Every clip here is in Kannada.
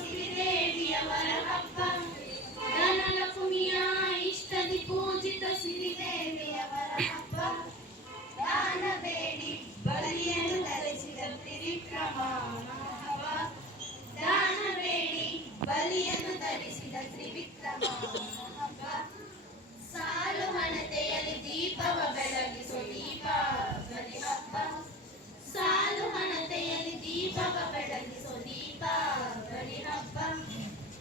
ಸಿರಿದೇವಿಯವರ ಹಬ್ಬ. ಧನಲಕ್ಷ್ಮಿಯ ಇಷ್ಟದಿ ಪೂಜಿತ ಸಿರಿದೇವಿಯವರ ಹಬ್ಬ. ದಾನ ಬೇಡಿ ಬಲಿಯನ್ನು ಧರಿಸಿದ ತ್ರಿವಿಕ್ರಮ ಹಬ್ಬ. ದಾನ ಬೇಡಿ ಬಲಿಯನ್ನು ಧರಿಸಿದ ತ್ರಿವಿಕ್ರಮ ಹಬ್ಬ. ಸಾಲು ಹಣತೆಯಲ್ಲಿ ದೀಪವ ಬೆಳಗಿಸೋ ದೀಪಾವಳಿ ಹಬ್ಬ. ಸಾಲು ಹಣತೆಯಲ್ಲಿ ದೀಪವ ಬೆಳಗಿಸೋ ದೀಪಾವಳಿ ಹಬ್ಬ.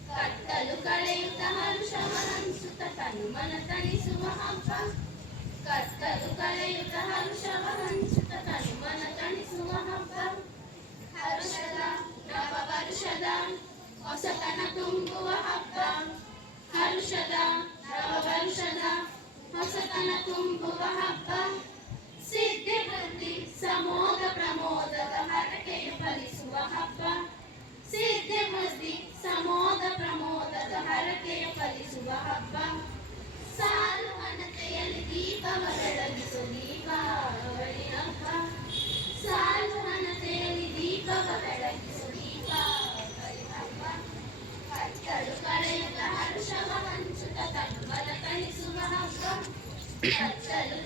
ಕತ್ತಲು ಕಳೆಯುತ್ತ ಹರುಷವ ಹಂಚುತ್ತ ತನುಮನ ತಣಿಸುವ ಹಬ್ಬ. ಕತ್ತಲು ಕಳೆಯುತ್ತ ಹರುಷವ ಹಂಚುತ್ತ ತನುಮನ ತಣಿಸುವ ಹಬ್ಬ. ಹರುಷದ ನವ ವರುಷದ ಹೊಸತನ ತುಂಬುವ ಹಬ್ಬ. ಹರುಷದ ನವ ವರುಷದ ಹೊಸತನ ತುಂಬುವ ಹಬ್ಬ. ಸಿದ್ಧಿ ಬುದ್ಧಿ ಸಮೋದ ಪ್ರಮೋದದ ಹರಕೆಯು ಫಲಿಸುವ ಹಬ್ಬ. ಸಿದ್ಧಿ ಬುದ್ಧಿ ಸಮೋದ ಪ್ರಮೋದದ ಹರಕೆಯು ಫಲಿಸುವ ಹಬ್ಬ. ಸಾಲು ಹಣತೆಯಲ್ಲಿ ದೀಪವ ಬೆಳಗಿಸೋ ದೀಪಾವಳಿ ಹಬ್ಬ. ಸಾಲು ಹಣತೆಯಲ್ಲಿ ದೀಪವ ಬೆಳಗಿಸೋ ದೀಪಾವಳಿ ಹಬ್ಬ. ಕತ್ತಲು ಕಳೆಯುತ್ತ ಹರುಷವ ಹಂಚುತ್ತ ತನುಮನ ತಣಿಸುವ ಹಬ್ಬ. ಕತ್ತಲು